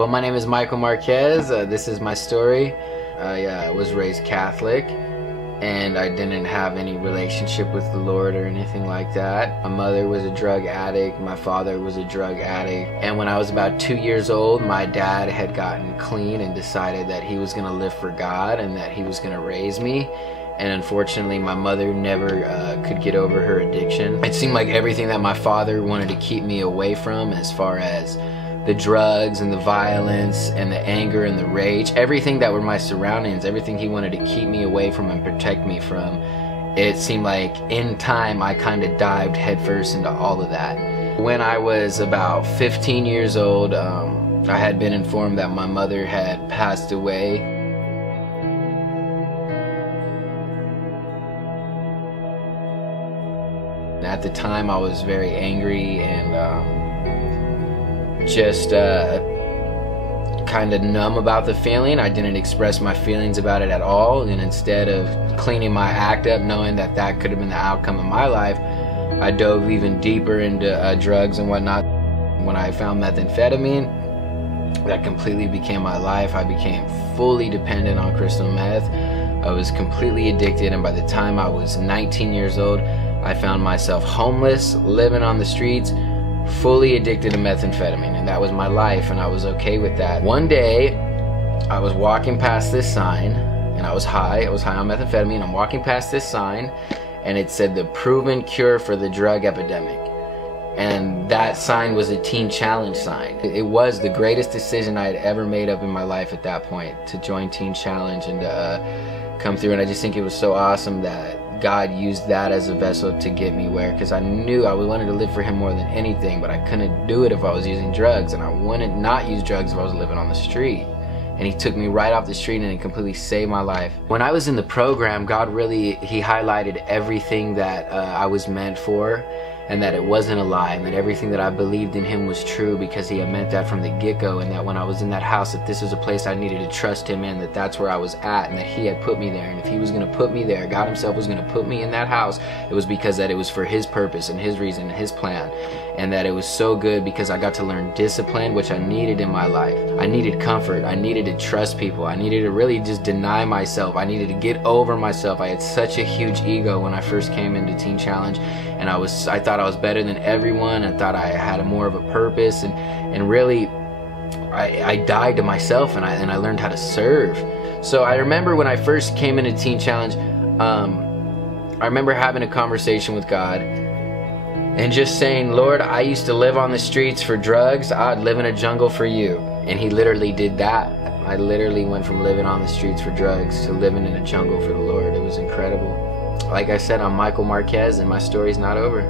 Well, my name is Michael Marquez. This is my story. I was raised Catholic, and I didn't have any relationship with the Lord or anything like that. My mother was a drug addict, my father was a drug addict, and when I was about 2 years old, my dad had gotten clean and decided that he was going to live for God and that he was going to raise me. And unfortunately, my mother never could get over her addiction. It seemed like everything that my father wanted to keep me away from, as far as the drugs and the violence and the anger and the rage, everything that were my surroundings, everything he wanted to keep me away from and protect me from, it seemed like in time I kind of dived headfirst into all of that. When I was about 15 years old, I had been informed that my mother had passed away. At the time I was very angry and just kind of numb about the feeling. I didn't express my feelings about it at all, and instead of cleaning my act up, knowing that that could have been the outcome of my life, I dove even deeper into drugs and whatnot. When I found methamphetamine, that completely became my life. I became fully dependent on crystal meth. I was completely addicted, and by the time I was 19 years old, I found myself homeless, living on the streets, fully addicted to methamphetamine, and that was my life, and I was okay with that. One day I was walking past this sign, and I was high on methamphetamine. I'm walking past this sign, and it said the proven cure for the drug epidemic, and that sign was a teen challenge sign. It was the greatest decision I had ever made up in my life at that point, to join teen challenge and to come through. And I just think it was so awesome that God used that as a vessel to get me where, because I knew I wanted to live for him more than anything, but I couldn't do it if I was using drugs, and I wouldn't not use drugs if I was living on the street. And he took me right off the street, and it completely saved my life. When I was in the program, God really, he highlighted everything that I was meant for, and that it wasn't a lie, and that everything that I believed in him was true, because he had meant that from the get-go, and that when I was in that house, that this was a place I needed to trust him in, that that's where I was at, and that he had put me there. And if he was going to put me there, God himself was going to put me in that house, it was because that it was for his purpose and his reason and his plan. And that it was so good because I got to learn discipline, which I needed in my life. I needed comfort. I needed to trust people. I needed to really just deny myself. I needed to get over myself. I had such a huge ego when I first came into Teen Challenge, and I thought I was better than everyone. I thought I had more of a purpose, and really I died to myself, and I learned how to serve. So I remember when I first came into Teen Challenge, I remember having a conversation with God and just saying, Lord, I used to live on the streets for drugs. I'd live in a jungle for you. And he literally did that. I literally went from living on the streets for drugs to living in a jungle for the Lord. It was incredible. Like I said, I'm Michael Marquez, and my story's not over.